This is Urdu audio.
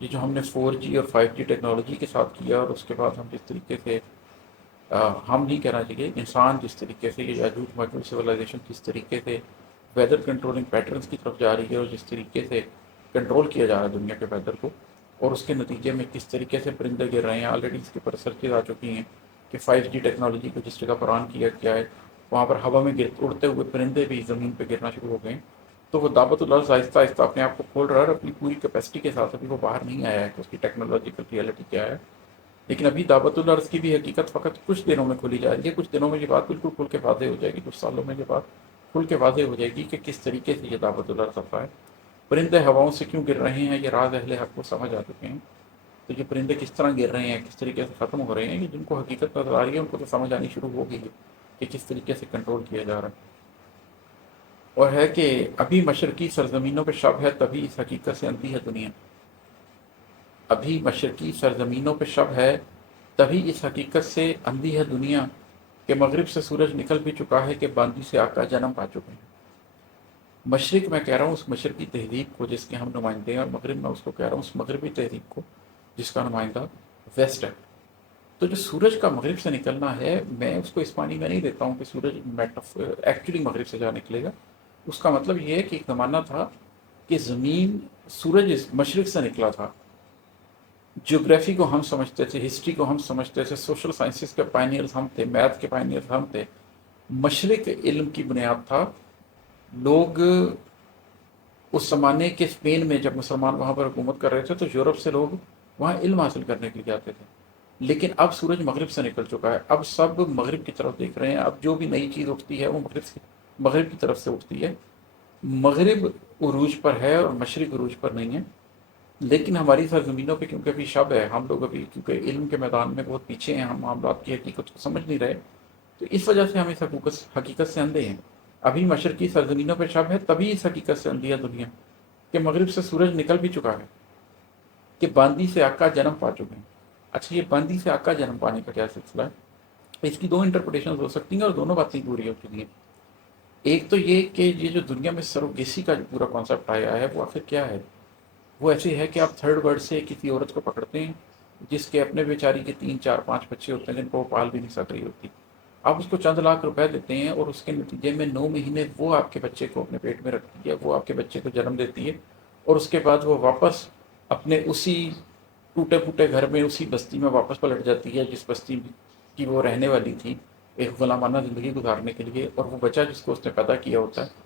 یہ جو ہم نے 4G اور 5G ٹیکنالوجی کے ساتھ کیا، اور اس کے بعد ہم جس طریقے سے ہم نہیں کہنا چاہیے، انسان جس طریقے سے، یہ یاجوج ماجوج سویلائزیشن جس طریقے سے ویدر کنٹرولنگ پیٹرنس کی طرف جا رہی ہے، اور جس طریقے سے کنٹرول کیا جا رہا ہے دنیا کے ویدر کو، اور اس کے نتیجے میں کس طریقے سے پرندے گر رہے ہیں، آلریڈی اس کے اوپر ریسرچز آ چکی ہیں کہ 5G ٹیکنالوجی کو جس جگہ پر آن کیا گیا ہے وہاں پر ہوا میں اڑتے ہوئے پرندے بھی زمین پہ گرنا شروع ہو گئے ہیں۔ تو وہ دعوت الارض آہستہ آہستہ اپنے آپ کو کھول رہا ہے، اور اپنی پوری کیپیسٹی کے ساتھ ابھی وہ باہر نہیں آیا ہے کہ اس کی ٹیکنالوجیکل ریئلٹی کیا ہے۔ لیکن ابھی دعوت الارض کی بھی حقیقت فقط کچھ دنوں میں کھلی جا رہی ہے، کچھ دنوں میں یہ بات بالکل کھل کے واضح ہو جائے گی، کچھ سالوں میں یہ بات کھل کے واضح ہو جائے گی کہ کس طریقے سے یہ دعوت الارض افواہ ہے۔ پرندے ہواؤں سے کیوں گر رہے ہیں، یہ راز اہل حق کو سمجھ آ چکے ہیں۔ تو یہ پرندے کس طرح گر رہے ہیں، کس طریقے سے ختم ہو رہے ہیں، یہ جن کو حقیقت نظر آ رہی ہے ان کو تو سمجھ آنی شروع ہو گئی ہے کہ کس طریقے سے کنٹرول کیا جا رہا ہے۔ اور ہے کہ ابھی مشرقی سرزمینوں پہ شب ہے، تبھی اس حقیقت سے اندھی ہے دنیا۔ ابھی مشرقی سرزمینوں پہ شب ہے، تبھی اس حقیقت سے اندھی ہے دنیا کہ مغرب سے سورج نکل بھی چکا ہے، کہ باندی سے آقا جنم پا چکے ہیں۔ مشرق میں کہہ رہا ہوں اس مشرقی تہذیب کو جس کے ہم نمائندے ہیں، اور مغرب میں اس کو کہہ رہا ہوں اس مغربی تہذیب کو جس کا نمائندہ ویسٹ ہے۔ تو جو سورج کا مغرب سے نکلنا ہے، میں اس کو اس معنی میں نہیں دیتا ہوں کہ سورج ایکچولی مغرب سے جا نکلے گا۔ اس کا مطلب یہ ہے کہ ایک زمانہ تھا کہ زمین، سورج اس مشرق سے نکلا تھا۔ جیوگرافی کو ہم سمجھتے تھے، ہسٹری کو ہم سمجھتے تھے، سوشل سائنسز کے پائنیئرز ہم تھے، میتھ کے پائنیئرز ہم تھے۔ مشرق علم کی بنیاد تھا۔ لوگ اس زمانے کے اسپین میں جب مسلمان وہاں پر حکومت کر رہے تھے تو یورپ سے لوگ وہاں علم حاصل کرنے کے لیے آتے تھے۔ لیکن اب سورج مغرب سے نکل چکا ہے، اب سب مغرب کی طرف دیکھ رہے ہیں، اب جو بھی نئی چیز اٹھتی ہے وہ مغرب کی طرف سے اٹھتی ہے۔ مغرب عروج پر ہے اور مشرق عروج پر نہیں ہے۔ لیکن ہماری سرزمینوں پہ کیونکہ ابھی شب ہے، ہم لوگ ابھی کیونکہ علم کے میدان میں بہت پیچھے ہیں، ہم معاملات کی حقیقت کو سمجھ نہیں رہے، تو اس وجہ سے ہم اس حقیقت سے اندھے ہیں۔ ابھی مشرقی سرزمینوں پہ شب ہے، تبھی اس حقیقت سے اندھی ہے دنیا کہ مغرب سے سورج نکل بھی چکا ہے، کہ باندی سے آقا جنم پا چکے ہیں۔ اچھا، یہ باندی سے آقا جنم پانے کا کیا سلسلہ ہے؟ اس کی دو انٹرپریٹیشنز ہو سکتی ہیں اور دونوں باتیں پوری ہو چکی ہیں۔ ایک تو یہ کہ یہ جو دنیا میں سروگیسی کا جو پورا کانسیپٹ آیا ہے وہ آخر کیا ہے؟ وہ ایسے ہے کہ آپ تھرڈ ورڈ سے کسی عورت کو پکڑتے ہیں جس کے اپنے بیچاری کے 3 4 5 بچے ہوتے ہیں جن کو وہ پال بھی نہیں سک رہی ہوتی۔ آپ اس کو چند لاکھ روپے دیتے ہیں اور اس کے نتیجے میں 9 مہینے وہ آپ کے بچے کو اپنے پیٹ میں رکھتی ہے، وہ آپ کے بچے کو جنم دیتی ہے، اور اس کے بعد وہ واپس اپنے اسی ٹوٹے پھوٹے گھر میں، اسی بستی میں واپس پلٹ جاتی ہے جس بستی کی وہ رہنے والی تھی ایک غلامانہ زندگی گزارنے کے لیے۔ اور وہ بچہ جس کو اس نے پیدا کیا ہوتا ہے